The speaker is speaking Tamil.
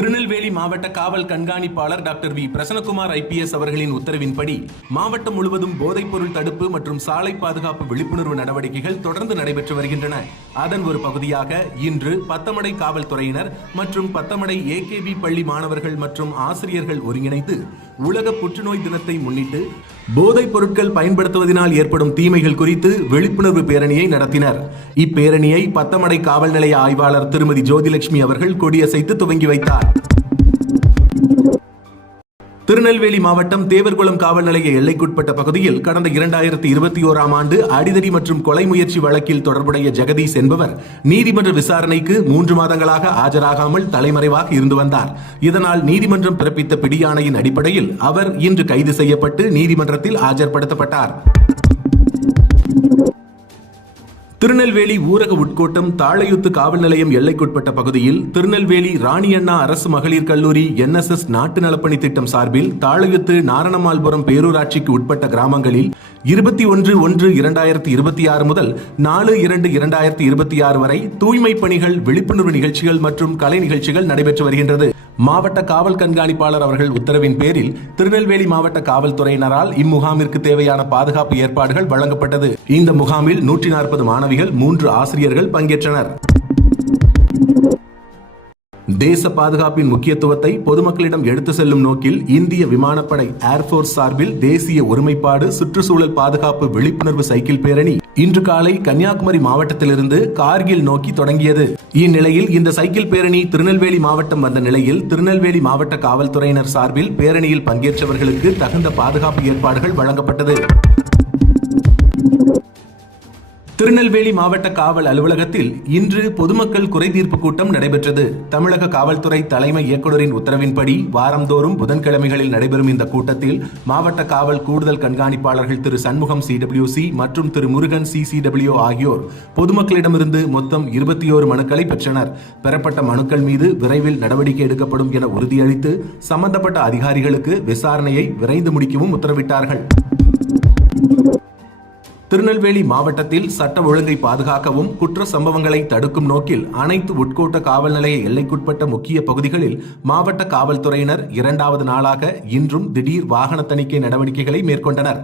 திருநெல்வேலி மாவட்ட காவல் கண்காணிப்பாளர் டாக்டர் வி பிரசன்னகுமார் ஐபிஎஸ் அவர்களின் உத்தரவின்படி மாவட்டம் முழுவதும் போதைப்பொருள் தடுப்பு மற்றும் சாலை பாதுகாப்பு விழிப்புணர்வு நடவடிக்கைகள் தொடர்ந்து நடைபெற்று வருகின்றன. அதன் ஒரு பகுதியாக இன்று பத்தமடை காவல்துறையினர் மற்றும் பத்தமடை ஏகேபி பள்ளி மாணவர்கள் மற்றும் ஆசிரியர்கள் ஒருங்கிணைந்து உலக புற்றுநோய் தினத்தை முன்னிட்டு போதைப் பொருட்கள் பயன்படுத்துவதனால் ஏற்படும் தீமைகள் குறித்து விழிப்புணர்வு பேரணியை நடத்தினர். இப்பேரணியை பத்தமடை காவல் நிலைய ஆய்வாளர் திருமதி ஜோதிலட்சுமி அவர்கள் கொடியசைத்து துவங்கி வைத்தார். திருநெல்வேலி மாவட்டம் தேவர்குளம் காவல் நிலைய எல்லைக்குட்பட்ட பகுதியில் கடந்த 2021ஆம் ஆண்டு அடிதடி மற்றும் கொலை முயற்சி வழக்கில் தொடர்புடைய ஜெகதீஷ் என்பவர் நீதிமன்ற விசாரணைக்கு 3 மாதங்களாக ஆஜராகாமல் தலைமறைவாக இருந்து வந்தார். இதனால் நீதிமன்றம் பிறப்பித்த பிடியாணையின் அடிப்படையில் அவர் இன்று கைது செய்யப்பட்டு நீதிமன்றத்தில் ஆஜர்படுத்தப்பட்டார். திருநெல்வேலி ஊரக உட்கோட்டம் தாழையுத்து காவல் நிலையம் எல்லைக்குட்பட்ட பகுதியில் திருநெல்வேலி ராணியண்ணா அரசு மகளிர் கல்லூரி NSS நாட்டு நலப்பணி திட்டம் சார்பில் தாழையுத்து நாரணமால்புரம் பேரூராட்சிக்கு உட்பட்ட கிராமங்களில் 21/1/2026 முதல் 4/2/2026 வரை தூய்மை பணிகள், விழிப்புணர்வு நிகழ்ச்சிகள் மற்றும் கலை நிகழ்ச்சிகள் நடைபெற்று வருகின்றது. மாவட்ட காவல் கண்காணிப்பாளர் அவர்கள் உத்தரவின் பேரில் திருநெல்வேலி மாவட்ட காவல்துறையினரால் இம்முகாமிற்கு தேவையான பாதுகாப்பு ஏற்பாடுகள் வழங்கப்பட்டது. இந்த முகாமில் 140 மாணவிகள், 3 ஆசிரியர்கள் பங்கேற்றனர். தேச பாதுகாப்பின் முக்கியத்துவத்தை பொதுமக்களிடம் எடுத்து செல்லும் நோக்கில் இந்திய விமானப்படை ஏர்போர்ஸ் சார்பில் தேசிய ஒருமைப்பாடு சுற்றுச்சூழல் பாதுகாப்பு விழிப்புணர்வு சைக்கிள் பேரணி இன்று காலை கன்னியாகுமரி மாவட்டத்திலிருந்து கார்கில் நோக்கி தொடங்கியது. இந்நிலையில் இந்த சைக்கிள் பேரணி திருநெல்வேலி மாவட்டம் வந்த நிலையில் திருநெல்வேலி மாவட்ட காவல்துறையினர் சார்பில் பேரணியில் பங்கேற்றவர்களுக்கு தகுந்த பாதுகாப்பு ஏற்பாடுகள் வழங்கப்பட்டது. திருநெல்வேலி மாவட்ட காவல் அலுவலகத்தில் இன்று பொதுமக்கள் குறைதீர்ப்பு கூட்டம் நடைபெற்றது. தமிழக காவல்துறை தலைமை இயக்குநரின் உத்தரவின்படி வாரந்தோறும் புதன்கிழமைகளில் நடைபெறும் இந்த கூட்டத்தில் மாவட்ட காவல் கூடுதல் கண்காணிப்பாளர்கள் திரு சண்முகம் CWC மற்றும் திரு முருகன் CCW ஆகியோர் பொதுமக்களிடமிருந்து மொத்தம் 21 மனுக்களை பெற்றனர். பெறப்பட்ட மனுக்கள் மீது விரைவில் நடவடிக்கை எடுக்கப்படும் என உறுதியளித்து சம்பந்தப்பட்ட அதிகாரிகளுக்கு விசாரணையை விரைந்து முடிக்கவும் உத்தரவிட்டார்கள். திருநெல்வேலி மாவட்டத்தில் சட்ட ஒழுங்கை பாதுகாக்கவும் குற்ற சம்பவங்களை தடுக்கும் நோக்கில் அனைத்து உட்கோட்ட காவல் நிலைய எல்லைக்குட்பட்ட முக்கிய பகுதிகளில் மாவட்ட காவல்துறையினர் 2வது நாளாக இன்றும் திடீர் வாகன தணிக்கை நடவடிக்கைகளை மேற்கொண்டனர்.